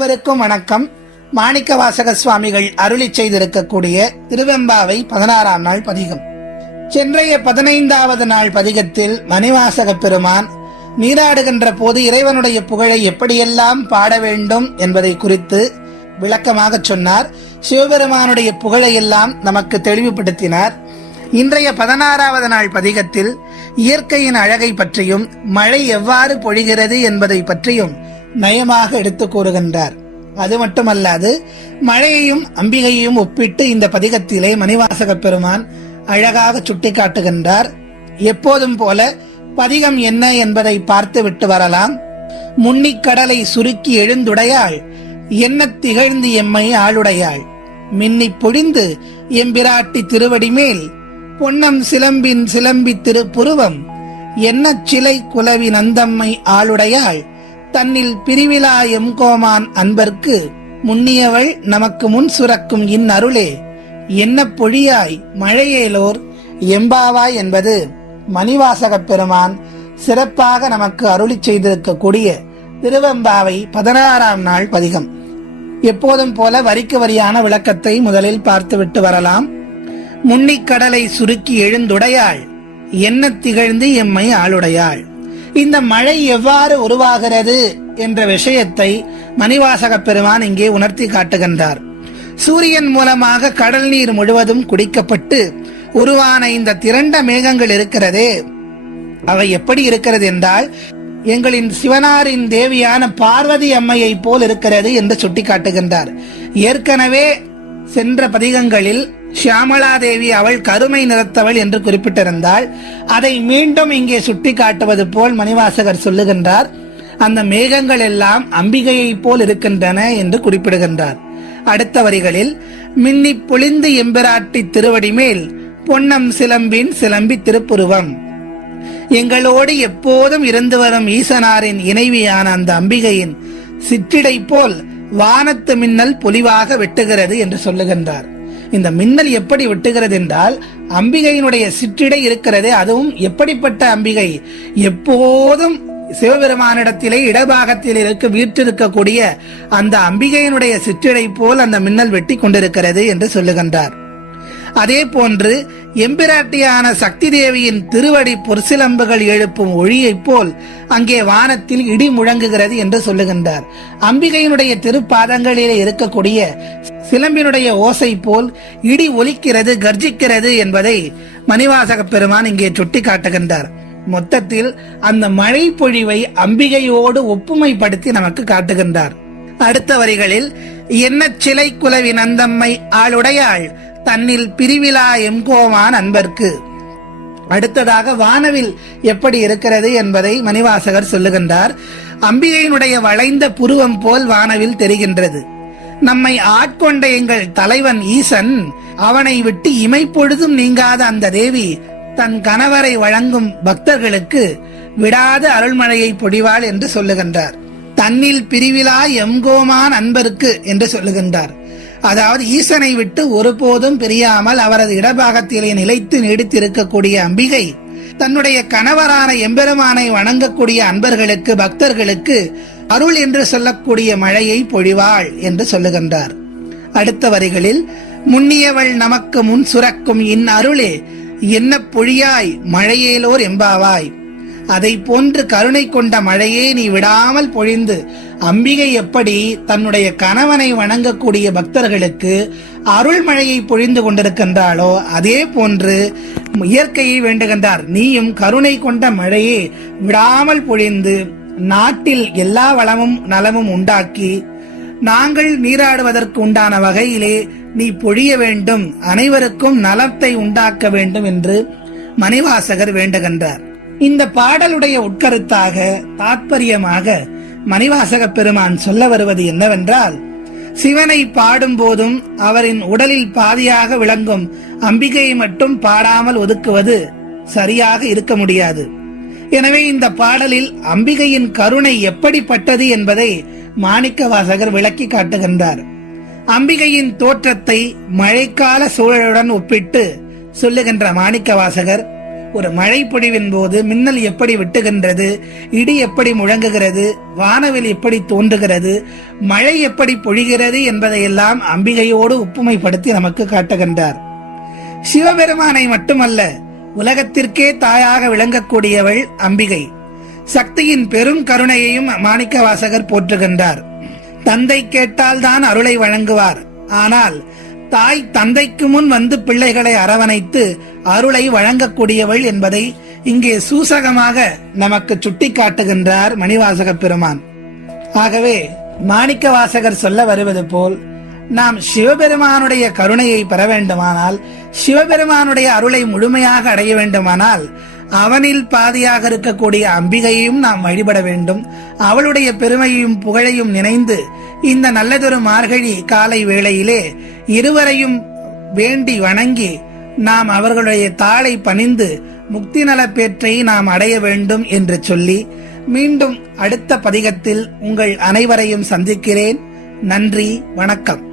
அனைவருக்கும் வணக்கம். மாணிக்கவாசக சுவாமிகள் அருளி செய்திருக்கக்கூடிய திருவெம்பாவை 16ஆம் நாள் பதிகம். சென்றைய 15வது நாள் பதிகத்தில் மணிவாசக பெருமான் நீராடுகின்ற போது இறைவனுடைய புகழை எப்படியெல்லாம் பாட வேண்டும் என்பதை குறித்து விளக்கமாக சொன்னார். சிவபெருமானுடைய புகழையெல்லாம் நமக்கு தெளிவுபடுத்தினார். இன்றைய 16வது நாள் பதிகத்தில் இயற்கையின் அழகை பற்றியும் மழை எவ்வாறு பொழிகிறது என்பதை பற்றியும் நயமாக எடுத்து கூறுகின்றார். அது மட்டுமல்லாது மழையையும் அம்பிகையையும் ஒப்பிட்டு இந்த பதிகத்திலே மணிவாசக பெருமான் அழகாக சுட்டி காட்டுகின்றார். எப்போதும் போல பதிகம் என்ன என்பதை பார்த்து விட்டு வரலாம். முன்னிக்கடலை சுருக்கி எழுந்துடையாள், என்ன திகழ்ந்து எம்மை ஆளுடையாள், மின்னி பொழிந்து எம்பிராட்டி திருவடி மேல், பொன்னம் சிலம்பின் சிலம்பி திருப்புருவம், என்ன சிலை குலவி நந்தம்மை ஆளுடையாள், தன்னில் பிரிவிலா எம்கோமான் அன்பர்க்கு, முன்னியவள் நமக்கு முன் சுரக்கும் இன்னருளே, என்ன பொழியாய் மழையேலோர் எம்பாவாய் என்பது மணிவாசக பெருமான் சிறப்பாக நமக்கு அருளி செய்திருக்கக்கூடிய திருவெம்பாவை 16ஆம் நாள் பதிகம். எப்போதும் போல வரிக்கு வரியான விளக்கத்தை முதலில் பார்த்துவிட்டு வரலாம். முன்னிக்கடலை சுருக்கி எழுந்துடையாள், என்ன திகழ்ந்து எம்மை ஆளுடையாள். இந்த மழை எவ்வாறு உருவாகிறது என்ற விஷயத்தை மணிவாசக பெருமான் இங்கே உணர்த்தி காட்டுகின்றார். சூரியன் மூலமாக கடல் நீர் முழுவதும் குடிக்கப்பட்டு உருவான இந்த திரண்ட மேகங்கள் இருக்கிறதே, அவை எப்படி இருக்கிறது என்றால் எங்களின் சிவனாரின் தேவியான பார்வதி அம்மையை போல் இருக்கிறது என்று சுட்டி காட்டுகின்றார். ஏற்கனவே சென்ற பதிகங்களில் ஷியாமலா தேவி அவள் கருமை நிறத்தவள் என்று குறிப்பிட்டிருந்தால் அதை மீண்டும் இங்கே சுட்டி காட்டுவது போல் மணிவாசகர் சொல்லுகின்றார். அந்த மேகங்கள் எல்லாம் அம்பிகையை போல் இருக்கின்றன என்று குறிப்பிடுகின்றார். அடுத்த வரிகளில் மின்னி பொழிந்து எம்பிராட்டி திருவடி மேல், பொன்னம் சிலம்பின் சிலம்பி திருப்புருவம், எங்களோடு எப்போதும் இருந்து வரும் ஈசனாரின் இணைவியான அந்த அம்பிகையின் சிற்றிடை போல் வானத்து மின்னல் பொலிவாக வெட்டுகிறது என்று சொல்லுகின்றார். இந்த மின்னல் எப்படி வெட்டுகிறது என்றால் அம்பிகையினுடைய சிற்றிடை இருக்கிறது. அதுவும் எப்படிப்பட்ட அம்பிகை, எப்போதும் சிவபெருமானிடத்திலே இடபாகத்தில் வீற்றிருக்கக்கூடிய அந்த அம்பிகையினுடைய சிற்றிடை போல் அந்த மின்னல் வெட்டி கொண்டிருக்கிறது என்று சொல்லுகின்றார். அதே போன்று எம்பிராட்டியான சக்தி தேவியின் திருவடி பொற்சிலம்புகள் எழுப்பும் ஒளியை போல் அங்கே வானத்தில் இடி முழங்குகிறது என்று சொல்லுகின்றார். அம்பிகையினுடைய திருப்பாதங்களிலே இருக்கக்கூடிய சிலம்பினுடைய ஓசை போல் இடி ஒலிக்கிறது, கர்ஜிக்கிறது என்பதை மணிவாசக பெருமான் இங்கே சுட்டி காட்டுகின்றார். மொத்தத்தில் அந்த மழை பொழிவை அம்பிகையோடு ஒப்புமைப்படுத்தி நமக்கு காட்டுகின்றார். அடுத்த வரிகளில் என்ன சிலை குலவி நந்தம்மை ஆளுடையாள், தன்னில் பிரிவிலா எம்கோமான் அன்பர்க்கு. அடுத்ததாக வானவில் எப்படி இருக்கிறது என்பதை மணிவாசகர் சொல்லுகின்றார். அம்பிகையினுடைய வளைந்த புருவம் போல் வானவில் தெரிகின்றது. நம்மை ஆட்கொண்ட எங்கள் தலைவன் ஈசன், அவனை விட்டு இமைப்பொழுதும் நீங்காத அந்த தேவி தன் கணவரை வழங்கும் பக்தர்களுக்கு விடாத அருள்மழையை பொழிவாள் என்று சொல்லுகின்றார். தன்னில் பிரிவிலா எம்கோமான் அன்பருக்கு என்று சொல்லுகின்றார். அதாவது ஈசனை விட்டு ஒருபோதும் பிரியாமல் அவரது இடபாகத்திலே நிலைத்து நீடித்திருக்கக்கூடிய அம்பிகை தன்னுடைய கணவரான எம்பெருமானை வணங்கக்கூடிய அன்பர்களுக்கு, பக்தர்களுக்கு அருள் என்று சொல்லக்கூடிய மழையை பொழிவாள் என்று சொல்லுகின்றார். அடுத்த வரிகளில் முன்னியவள் நமக்கு முன் சுரக்கும் இன் அருளே, என்ன பொழியாய் மழையேலோர் எம்பாவாய். அதை போன்று கருணை கொண்ட மழையே நீ விடாமல் பொழிந்து, அம்பிகை எப்படி தன்னுடைய கணவனை வணங்கக்கூடிய பக்தர்களுக்கு அருள் மழையை பொழிந்து கொண்டிருக்கின்றாளோ அதே போன்று இயற்கையை வேண்டுகின்றார். நீயும் கருணை கொண்ட மழையே விடாமல் பொழிந்து நாட்டில் எல்லா வளமும் நலமும் உண்டாக்கி நாங்கள் நீராடுவதற்கு உண்டான வகையிலே நீ பொழிய வேண்டும், அனைவருக்கும் நலத்தை உண்டாக்க வேண்டும் என்று மணிவாசகர் வேண்டுகின்றார். இந்த பாடலுடைய உட்கருத்தாக, தாத்பரியமாக மணிவாசக பெருமான் சொல்ல வருவது என்னவென்றால், சிவனை பாடும் போதும் அவரின் உடலில் பாதியாக விளங்கும் அம்பிகையை மட்டும் பாடாமல் ஒதுக்குவது சரியாக இருக்க முடியாது. எனவே இந்த பாடலில் அம்பிகையின் கருணை எப்படிப்பட்டது என்பதை மாணிக்கவாசகர் விளக்கி காட்டுகின்றார். அம்பிகையின் தோற்றத்தை மழைக்கால சூழலுடன் ஒப்பிட்டு சொல்லுகின்ற மாணிக்கவாசகர், ஒரு மழை பொழிவின் போது மின்னல் எப்படி வெட்டுகின்றது, இடி எப்படி முழங்குகிறது, வானவில் எப்படி தோன்றுகிறது, மழை எப்படி பொழிகிறது என்பதையெல்லாம் அம்பிகையோடு ஒப்புமைப்படுத்தி நமக்கு காட்டுகின்றார். சிவபெருமானை மட்டுமல்ல, உலகத்திற்கே தாயாக விளங்கக்கூடியவள் அம்பிகை. சக்தியின் பெரும் கருணையையும் மாணிக்க வாசகர் போற்றுகின்றார். தந்தை கேட்டால் தான் அருளை வழங்குவார். ஆனால் தாய் தந்தைக்கு முன் வந்து பிள்ளைகளை அரவணைத்து அருளை வழங்கக்கூடியவள் என்பதை இங்கே சூசகமாக நமக்கு சுட்டி காட்டுகின்றார் மணிவாசக பெருமான். ஆகவே மாணிக்க வாசகர் சொல்ல வருவது போல், நாம் சிவபெருமானுடைய கருணையை பெற வேண்டுமானால், சிவபெருமானுடைய அருளை முழுமையாக அடைய வேண்டுமானால், அவனில் பாதியாக இருக்கக்கூடிய அம்பிகையையும் நாம் வழிபட வேண்டும். அவளுடைய பெருமையும் புகழையும் நினைந்து இந்த நல்லதொரு மார்கழி காலை வேளையிலே இருவரையும் வேண்டி வணங்கி நாம் அவர்களுடைய தாளை பணிந்து முக்தி நலப்பேற்றை நாம் அடைய வேண்டும் என்று சொல்லி, மீண்டும் அடுத்த பதிகத்தில் உங்கள் அனைவரையும் சந்திக்கிறேன். நன்றி, வணக்கம்.